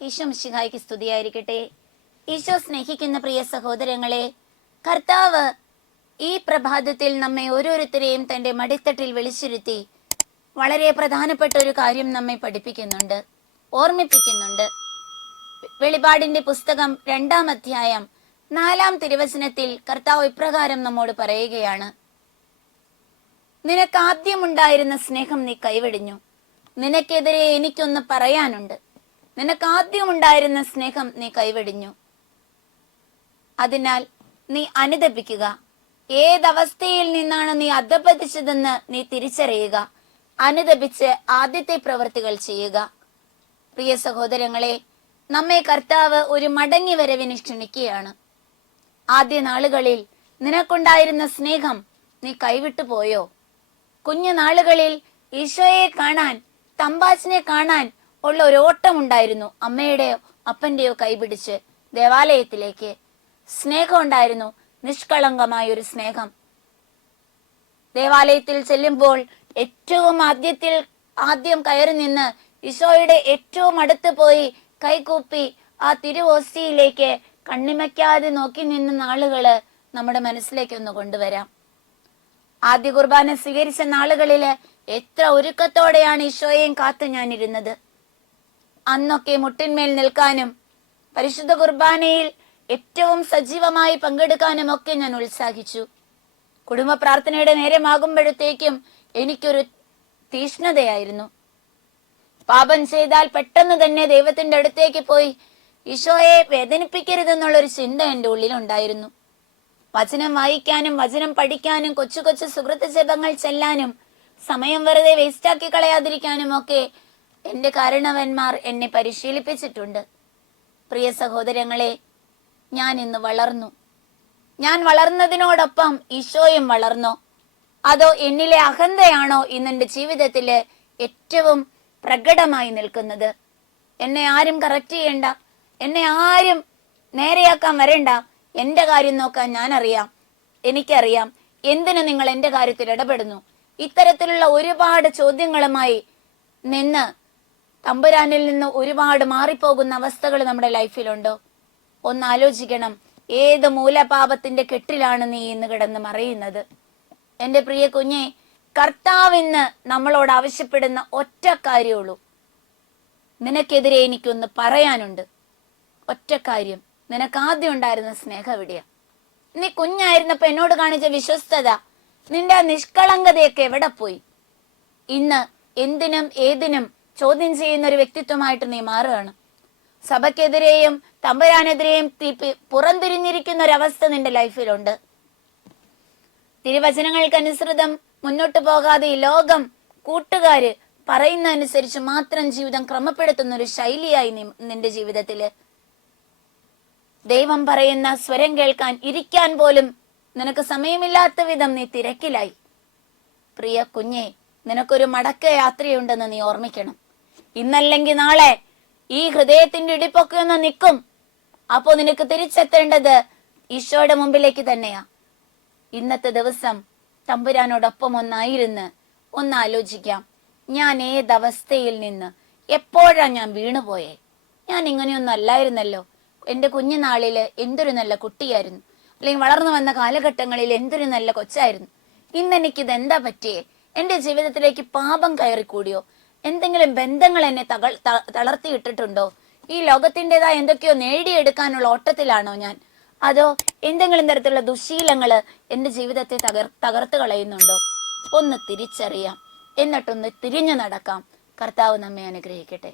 ഈശോ മിശിഹായ്ക്ക് സ്തുതിയായിരിക്കട്ടെ. ഈശോ സ്നേഹിക്കുന്ന പ്രിയ സഹോദരങ്ങളെ, കർത്താവ് ഈ പ്രഭാതത്തിൽ നമ്മെ ഓരോരുത്തരെയും തൻ്റെ മടിത്തട്ടിൽ വിളിച്ചിരുത്തി വളരെ പ്രധാനപ്പെട്ട ഒരു കാര്യം നമ്മെ പഠിപ്പിക്കുന്നുണ്ട്, ഓർമ്മിപ്പിക്കുന്നുണ്ട്. വെളിപാടിന്റെ പുസ്തകം 2-ാം അധ്യായം 4-ാം തിരുവചനത്തിൽ കർത്താവ് ഇപ്രകാരം നമ്മോട് പറയുകയാണ്: നിനക്ക് ആദ്യമുണ്ടായിരുന്ന സ്നേഹം നീ കൈവെടിഞ്ഞു. നിനക്കെതിരെ എനിക്കൊന്ന് പറയാനുണ്ട്. നിനക്ക് ആദ്യമുണ്ടായിരുന്ന സ്നേഹം നീ കൈവെടിഞ്ഞു. അതിനാൽ നീ അനുതപിക്കുക. ഏതവസ്ഥയിൽ നിന്നാണ് നീ അധപതിച്ചതെന്ന് നീ തിരിച്ചറിയുക. അനുതപിച്ച് ആദ്യത്തെ പ്രവൃത്തികൾ ചെയ്യുക. പ്രിയ സഹോദരങ്ങളെ, നമ്മെ കർത്താവ് ഒരു മടങ്ങി വരവിന് ക്ഷണിക്കുകയാണ്. ആദ്യ നാളുകളിൽ നിനക്കുണ്ടായിരുന്ന സ്നേഹം നീ കൈവിട്ടു പോയോ? കുഞ്ഞു നാളുകളിൽ ഈശോയെ കാണാൻ, തമ്പാച്ചിനെ കാണാൻ ഉള്ള ഒരു ഓട്ടമുണ്ടായിരുന്നു. അമ്മയുടെയോ അപ്പന്റെയോ കൈപിടിച്ച് ദേവാലയത്തിലേക്ക്. സ്നേഹം ഉണ്ടായിരുന്നു, നിഷ്കളങ്കമായ ഒരു സ്നേഹം. ദേവാലയത്തിൽ ചെല്ലുമ്പോൾ ഏറ്റവും ആദ്യം കയറി നിന്ന് ഈശോയുടെ ഏറ്റവും അടുത്ത് പോയി കൈകൂപ്പി ആ തിരുവോസ്തിയിലേക്ക് കണ്ണിമയ്ക്കാതെ നോക്കി നിന്ന നാളുകള് നമ്മുടെ മനസ്സിലേക്ക് ഒന്ന് കൊണ്ടുവരാം. ആദ്യ കുർബാന സ്വീകരിച്ച നാളുകളില് എത്ര ഒരുക്കത്തോടെയാണ് ഈശോയെയും കാത്തു ഞാനിരുന്നത്. അന്നൊക്കെ മുട്ടിന്മേൽ നിൽക്കാനും പരിശുദ്ധ കുർബാനയിൽ ഏറ്റവും സജീവമായി പങ്കെടുക്കാനും ഒക്കെ ഞാൻ ഉത്സാഹിച്ചു. കുടുംബ പ്രാർത്ഥനയുടെ നേരമാകുമ്പോഴത്തേക്കും എനിക്കൊരു തീഷ്ണതയായിരുന്നു. പാപം ചെയ്താൽ പെട്ടെന്ന് തന്നെ ദൈവത്തിന്റെ അടുത്തേക്ക് പോയി ഈശോയെ വേദനിപ്പിക്കരുതെന്നുള്ളൊരു ചിന്ത എൻ്റെ ഉള്ളിലുണ്ടായിരുന്നു. വചനം വായിക്കാനും വചനം പഠിക്കാനും കൊച്ചു കൊച്ചു സുഹൃത്ത് ജപങ്ങൾ ചെല്ലാനും സമയം വെറുതെ വേസ്റ്റാക്കി കളയാതിരിക്കാനും ഒക്കെ എന്റെ കാരണവന്മാർ എന്നെ പരിശീലിപ്പിച്ചിട്ടുണ്ട്. പ്രിയ സഹോദരങ്ങളെ, ഞാൻ ഇന്ന് വളർന്നു. ഞാൻ വളർന്നതിനോടൊപ്പം ഈശോയും വളർന്നോ? അതോ എന്നിലെ അഹന്തയാണോ ഇന്നെന്റെ ജീവിതത്തില് ഏറ്റവും പ്രകടമായി നിൽക്കുന്നത്? എന്നെ ആരും കറക്റ്റ് ചെയ്യണ്ട, എന്നെ ആരും നേരെയാക്കാൻ വരണ്ട. എന്റെ കാര്യം നോക്കാൻ ഞാനറിയാം, എനിക്കറിയാം. എന്തിനു നിങ്ങൾ എന്റെ കാര്യത്തിൽ ഇടപെടുന്നു? ഇത്തരത്തിലുള്ള ഒരുപാട് ചോദ്യങ്ങളുമായി നിന്ന് തമ്പുരാനിൽ നിന്ന് ഒരുപാട് മാറിപ്പോകുന്ന അവസ്ഥകൾ നമ്മുടെ ലൈഫിലുണ്ടോ? ഒന്ന് ആലോചിക്കണം. ഏത് മൂലപാപത്തിന്റെ കെട്ടിലാണ് നീ ഇന്ന് കിടന്ന് മറിയുന്നത്? എന്റെ പ്രിയ കുഞ്ഞെ, കർത്താവ് ഇന്ന് നമ്മളോട് ആവശ്യപ്പെടുന്ന ഒറ്റ കാര്യമുള്ളൂ. നിനക്കെതിരെ എനിക്കൊന്ന് പറയാനുണ്ട്. ഒറ്റ കാര്യം. നിനക്ക് ആദ്യം ഉണ്ടായിരുന്ന സ്നേഹം എവിടെയാ? നീ കുഞ്ഞായിരുന്നപ്പോ എന്നോട് കാണിച്ച വിശ്വസ്തത, നിന്റെ ആ നിഷ്കളങ്കതയൊക്കെ എവിടെ പോയി? ഇന്ന് എന്തിനും ഏതിനും ചോദ്യം ചെയ്യുന്ന ഒരു വ്യക്തിത്വമായിട്ട് നീ മാറുകയാണ്. സഭയ്ക്കെതിരെയും തമ്പുരാനെതിരെയും പുറംതിരിഞ്ഞിരിക്കുന്ന ഒരവസ്ഥ നിന്റെ ലൈഫിലുണ്ട്. തിരുവചനങ്ങൾക്കനുസൃതം മുന്നോട്ട് പോകാതെ ഈ ലോകം, കൂട്ടുകാര് പറയുന്ന അനുസരിച്ച് മാത്രം ജീവിതം ക്രമപ്പെടുത്തുന്ന ഒരു ശൈലിയായി നിന്റെ ജീവിതത്തില്. ദൈവം പറയുന്ന സ്വരം കേൾക്കാൻ ഇരിക്കാൻ പോലും നിനക്ക് സമയമില്ലാത്ത വിധം നീ തിരക്കിലായി. പ്രിയ കുഞ്ഞെ, നിനക്കൊരു മടക്ക യാത്രയുണ്ടെന്ന് നീ ഓർമ്മിക്കണം. ഇന്നല്ലെങ്കിൽ നാളെ ഈ ഹൃദയത്തിന്റെ ഇടിപ്പൊക്കെ ഒന്ന് നിൽക്കും. അപ്പോ നിനക്ക് തിരിച്ചെത്തേണ്ടത് ഈശോയുടെ മുമ്പിലേക്ക് തന്നെയാ. ഇന്നത്തെ ദിവസം തമ്പുരാനോടൊപ്പം ഒന്നായിരുന്ന് ഒന്ന് ആലോചിക്കാം. ഞാൻ ഏതവസ്ഥയിൽ നിന്ന് എപ്പോഴാ ഞാൻ വീണുപോയേ? ഞാൻ ഇങ്ങനെയൊന്നും അല്ലായിരുന്നല്ലോ. എന്റെ കുഞ്ഞുനാളില് എന്തൊരു നല്ല കുട്ടിയായിരുന്നു, അല്ലെങ്കിൽ വളർന്നു വന്ന കാലഘട്ടങ്ങളിൽ എന്തൊരു നല്ല കൊച്ചായിരുന്നു. ഇന്നെനിക്കിത് എന്താ പറ്റിയേ? എന്റെ ജീവിതത്തിലേക്ക് പാപം കയറിക്കൂടിയോ? എന്തെങ്കിലും ബന്ധങ്ങൾ എന്നെ തളർത്തിയിട്ടിട്ടുണ്ടോ? ഈ ലോകത്തിൻ്റെതായ എന്തൊക്കെയോ നേടിയെടുക്കാനുള്ള ഓട്ടത്തിലാണോ ഞാൻ? അതോ എന്തെങ്കിലും തരത്തിലുള്ള ദുശീലങ്ങള് എന്റെ ജീവിതത്തെ തകർത്ത് കളയുന്നുണ്ടോ? ഒന്ന് തിരിച്ചറിയാം, എന്നിട്ടൊന്ന് തിരിഞ്ഞു നടക്കാം. കർത്താവ് നമ്മെ അനുഗ്രഹിക്കട്ടെ.